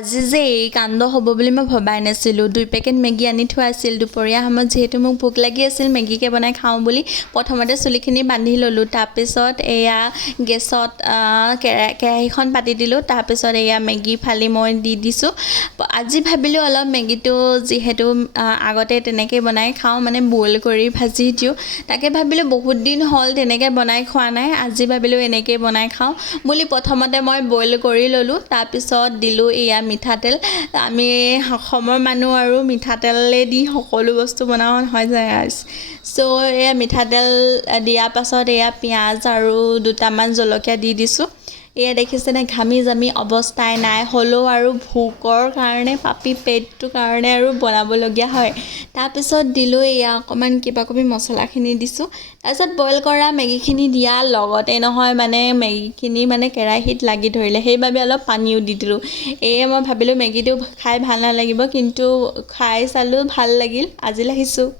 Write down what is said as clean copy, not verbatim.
আজি যে এই কাণ্ড হ'ব বুলি মই ভবাই নাছিলোঁ। 2 পেকেট মেগী আনি থোৱা আছিল। দুপৰীয়া সময়ত যিহেতু মোক ভোক লাগি আছিল মেগীকে বনাই খাওঁ বুলি প্ৰথমতে চুলিখিনি বান্ধি ল'লোঁ। তাৰপিছত এয়া গেছত কেৰাহীখন পাতি দিলোঁ। তাৰপিছত এয়া মেগী ফালি মই দি দিছোঁ। আজি ভাবিলোঁ অলপ মেগীটো যিহেতু আগতে তেনেকৈ বনাই খাওঁ, মানে বইল কৰি ভাজি দিওঁ। তাকে ভাবিলোঁ বহুত দিন হ'ল তেনেকৈ বনাই খোৱা নাই, আজি ভাবিলোঁ এনেকৈ বনাই খাওঁ বুলি প্ৰথমতে মই বইল কৰি ল'লোঁ। তাৰপিছত দিলোঁ এয়া মিঠাতেল। আমি অসমৰ মানুহ আৰু মিঠাতেলে দি সকলো বস্তু বনাওঁ নহয় যায়। চ' এয়া মিঠাতেল দিয়াৰ পাছত এয়া পিঁয়াজ আৰু দুটামান জলকীয়া দি দিছোঁ। এয়া দেখিছেনে ঘামি জামি অৱস্থাই নাই, হ'লেও আৰু ভোকৰ কাৰণে পাপি পেটটোৰ কাৰণে আৰু বনাবলগীয়া হয়। তাৰপিছত দিলোঁ এয়া অকণমান কিবাকিবি মছলাখিনি দিছোঁ। তাৰপিছত বইল কৰা মেগীখিনি দিয়াৰ লগতে নহয় মানে মেগীখিনি মানে কেৰাহীত লাগি ধৰিলে, সেইবাবে অলপ পানীও দি দিলোঁ। এয়ে মই ভাবিলোঁ মেগীটো খাই ভাল নালাগিব, কিন্তু খাই চালোঁ ভাল লাগিল। আজি আহিছোঁ।